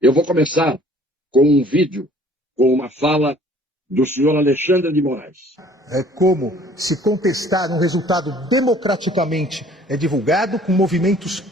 Eu vou começar com um vídeo, com uma fala do senhor Alexandre de Moraes. É como se contestar um resultado democraticamente divulgado com movimentos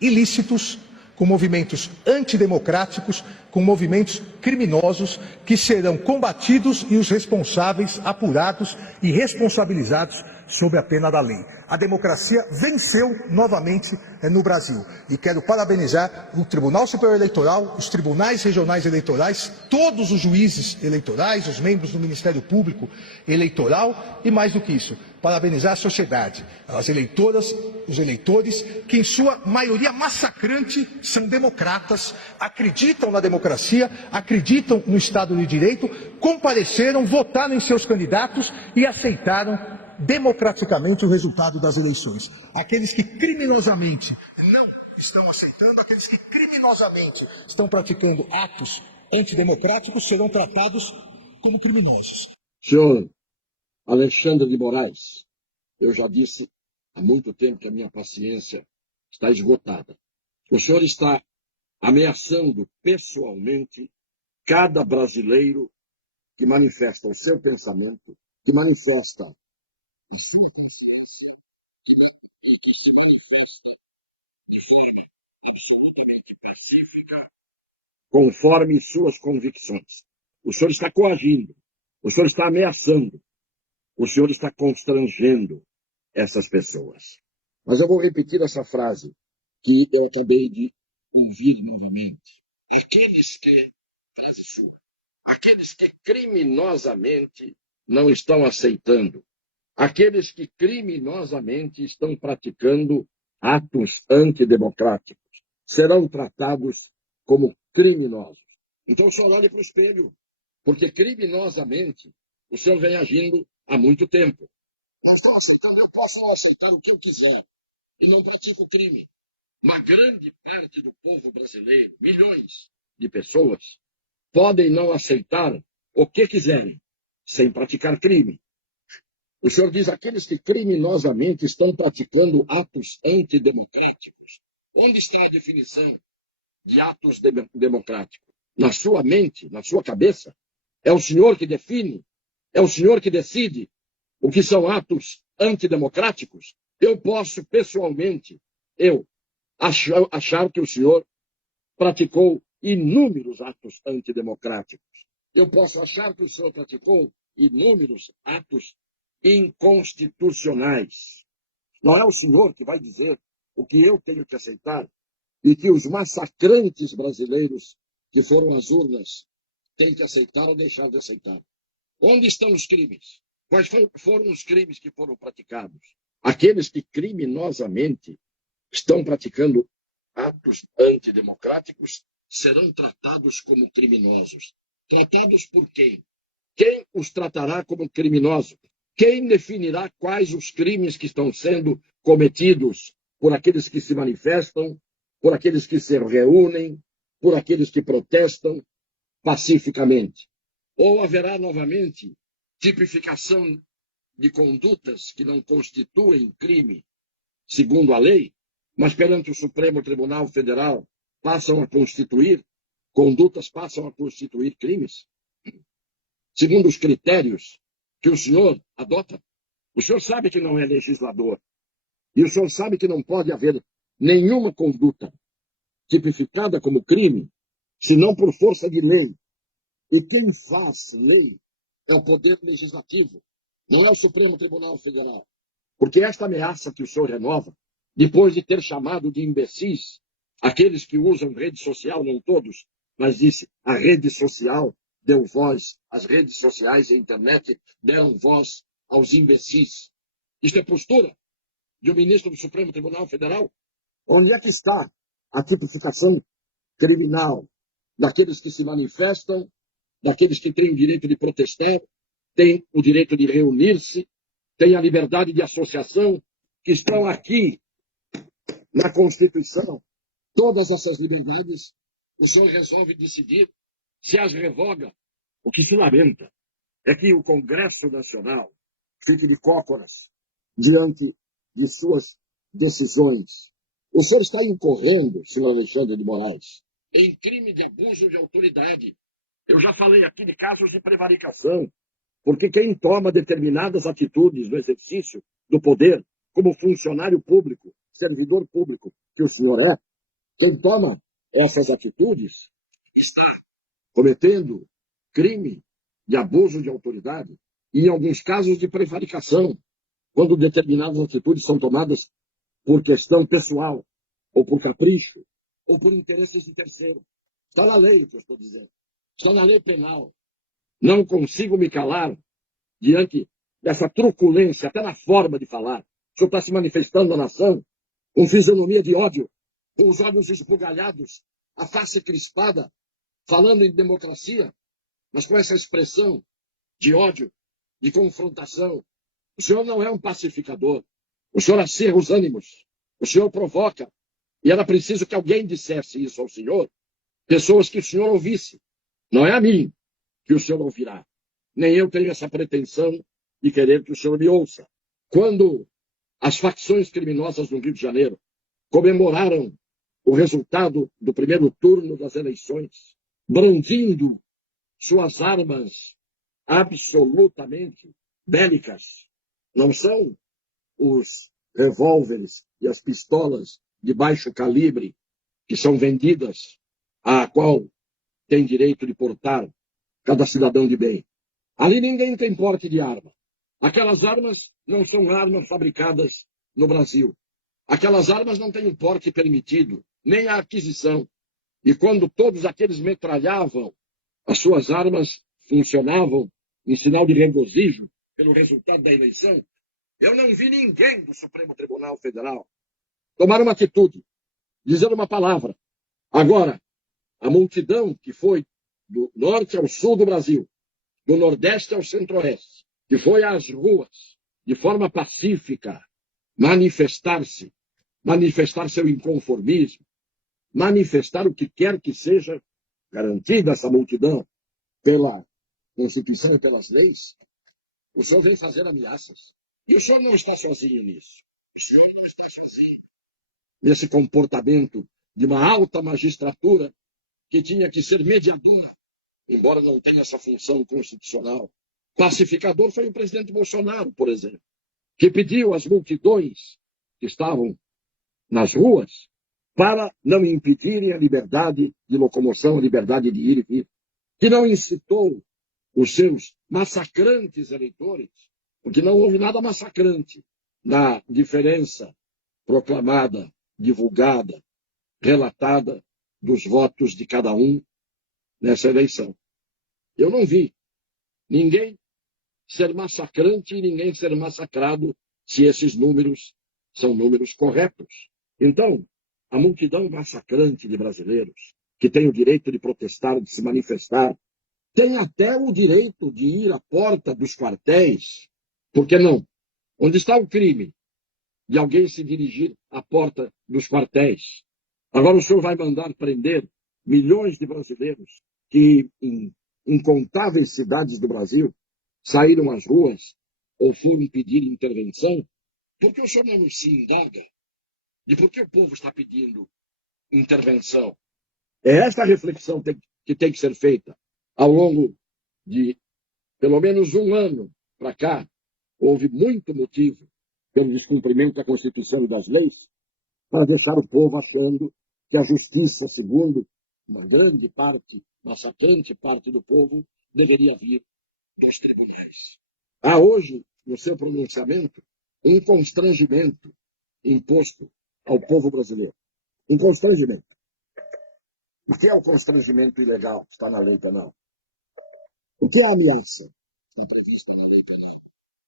ilícitos, com movimentos antidemocráticos, com movimentos criminosos que serão combatidos e os responsáveis apurados e responsabilizados sob a pena da lei. A democracia venceu novamente no Brasil. E quero parabenizar o Tribunal Superior Eleitoral, os tribunais regionais eleitorais, todos os juízes eleitorais, os membros do Ministério Público Eleitoral e, mais do que isso, parabenizar a sociedade, as eleitoras, os eleitores, que em sua maioria massacrante são democratas, acreditam na democracia, acreditam no Estado de Direito, compareceram, votaram em seus candidatos e aceitaram democraticamente o resultado das eleições. Aqueles que criminosamente não estão aceitando, aqueles que criminosamente estão praticando atos antidemocráticos serão tratados como criminosos. Senhor Alexandre de Moraes, eu já disse há muito tempo que a minha paciência está esgotada. O senhor está ameaçando pessoalmente cada brasileiro que manifesta o seu pensamento, que manifesta a sua consciência, que se manifesta de forma absolutamente pacífica, conforme suas convicções. O senhor está coagindo, o senhor está ameaçando, o senhor está constrangendo essas pessoas. Mas eu vou repetir essa frase que eu acabei de ouvir novamente. Aqueles que criminosamente não estão aceitando, aqueles que criminosamente estão praticando atos antidemocráticos, serão tratados como criminosos. Então o senhor olhe para o espelho, porque criminosamente o senhor vem agindo há muito tempo. Nós estamos aceitando, eu posso não aceitar o que eu quiser, e não pratico crime. Uma grande parte do povo brasileiro, milhões de pessoas, podem não aceitar o que quiserem, sem praticar crime. O senhor diz aqueles que criminosamente estão praticando atos antidemocráticos. Onde está a definição de atos democráticos? Na sua mente, na sua cabeça? É o senhor que define? É o senhor que decide o que são atos antidemocráticos? Eu posso, pessoalmente, achar que o senhor praticou inúmeros atos antidemocráticos. Eu posso achar que o senhor praticou inúmeros atos inconstitucionais. Não é o senhor que vai dizer o que eu tenho que aceitar e que os massacrantes brasileiros que foram às urnas têm que aceitar ou deixar de aceitar. Onde estão os crimes? Quais foram os crimes que foram praticados? Aqueles que criminosamente estão praticando atos antidemocráticos serão tratados como criminosos. Tratados por quem? Quem os tratará como criminosos? Quem definirá quais os crimes que estão sendo cometidos por aqueles que se manifestam, por aqueles que se reúnem, por aqueles que protestam pacificamente? Ou haverá novamente tipificação de condutas que não constituem crime, segundo a lei, mas perante o Supremo Tribunal Federal condutas passam a constituir crimes? Segundo os critérios que o senhor adota? O senhor sabe que não é legislador. E o senhor sabe que não pode haver nenhuma conduta tipificada como crime, senão por força de lei. E quem faz lei é o Poder Legislativo, não é o Supremo Tribunal Federal. Porque esta ameaça que o senhor renova, depois de ter chamado de imbecis aqueles que usam rede social, não todos, mas disse a rede social deu voz, as redes sociais e a internet deram voz aos imbecis. Isto é postura de um ministro do Supremo Tribunal Federal? Onde é que está a tipificação criminal daqueles que se manifestam, daqueles que têm o direito de protestar, têm o direito de reunir-se, têm a liberdade de associação, que estão aqui na Constituição? Todas essas liberdades, o senhor resolve decidir se as revoga. O que se lamenta é que o Congresso Nacional fique de cócoras diante de suas decisões. O senhor está incorrendo, senhor Alexandre de Moraes, em crime de abuso de autoridade. Eu já falei aqui de casos de prevaricação, porque quem toma determinadas atitudes no exercício do poder, como funcionário público, servidor público que o senhor é, quem toma essas atitudes está cometendo crime de abuso de autoridade e, em alguns casos, de prevaricação, quando determinadas atitudes são tomadas por questão pessoal, ou por capricho, ou por interesses de terceiro. Está na lei, que eu estou dizendo. Está na lei penal. Não consigo me calar diante dessa truculência, até na forma de falar. O senhor está se manifestando na nação com fisionomia de ódio, com os olhos esbugalhados, a face crispada, falando em democracia, mas com essa expressão de ódio, de confrontação. O senhor não é um pacificador. O senhor acerra os ânimos. O senhor provoca. E era preciso que alguém dissesse isso ao senhor, pessoas que o senhor ouvisse. Não é a mim que o senhor ouvirá. Nem eu tenho essa pretensão de querer que o senhor me ouça. Quando as facções criminosas no Rio de Janeiro comemoraram o resultado do primeiro turno das eleições, brandindo suas armas absolutamente bélicas, não são os revólveres e as pistolas de baixo calibre que são vendidas, a qual tem direito de portar cada cidadão de bem. Ali ninguém tem porte de arma. Aquelas armas não são armas fabricadas no Brasil. Aquelas armas não têm o porte permitido, nem a aquisição. E quando todos aqueles metralhavam, as suas armas funcionavam em sinal de regozijo pelo resultado da eleição, eu não vi ninguém do Supremo Tribunal Federal tomar uma atitude, dizer uma palavra. Agora, a multidão que foi do norte ao sul do Brasil, do nordeste ao centro-oeste, que foi às ruas, de forma pacífica, manifestar-se, manifestar seu inconformismo, manifestar o que quer que seja garantida essa multidão pela Constituição e pelas leis, o senhor vem fazer ameaças. E o senhor não está sozinho nisso. O senhor não está sozinho nesse comportamento de uma alta magistratura que tinha que ser mediadora, embora não tenha essa função constitucional. Pacificador foi o presidente Bolsonaro, por exemplo, que pediu às multidões que estavam nas ruas para não impedirem a liberdade de locomoção, a liberdade de ir e vir, que não incitou os seus massacrantes eleitores, porque não houve nada massacrante na diferença proclamada, divulgada, relatada dos votos de cada um nessa eleição. Eu não vi ninguém ser massacrante e ninguém ser massacrado se esses números são números corretos. Então, a multidão massacrante de brasileiros que tem o direito de protestar, de se manifestar, tem até o direito de ir à porta dos quartéis. Por que não? Onde está o crime de alguém se dirigir à porta dos quartéis? Agora o senhor vai mandar prender milhões de brasileiros que, em incontáveis cidades do Brasil, saíram às ruas ou foram pedir intervenção? Por que o senhor não se indaga de por que o povo está pedindo intervenção? É esta a reflexão que tem que ser feita. Ao longo de pelo menos um ano para cá, houve muito motivo pelo descumprimento da Constituição e das leis para deixar o povo achando que a justiça, segundo uma grande parte, massacrante parte do povo, deveria vir dos tribunais. Há hoje, no seu pronunciamento, um constrangimento imposto ao povo brasileiro. Um constrangimento. O que é o constrangimento ilegal? Está na lei penal. O que é a ameaça? Está prevista na lei penal.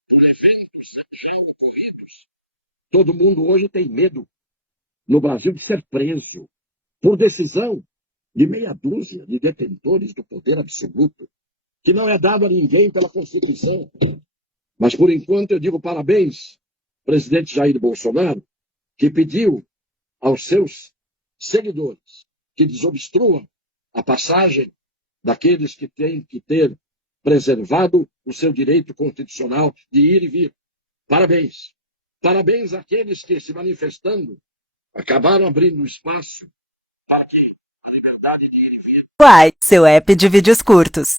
Por eventos já ocorridos, todo mundo hoje tem medo no Brasil de ser preso por decisão de meia dúzia de detentores do poder absoluto, que não é dado a ninguém pela Constituição. Mas, por enquanto, eu digo parabéns, presidente Jair Bolsonaro, que pediu aos seus seguidores que desobstruam a passagem daqueles que têm que ter preservado o seu direito constitucional de ir e vir. Parabéns. Parabéns àqueles que, se manifestando, acabaram abrindo espaço para que a liberdade Uai, seu app de vídeos curtos.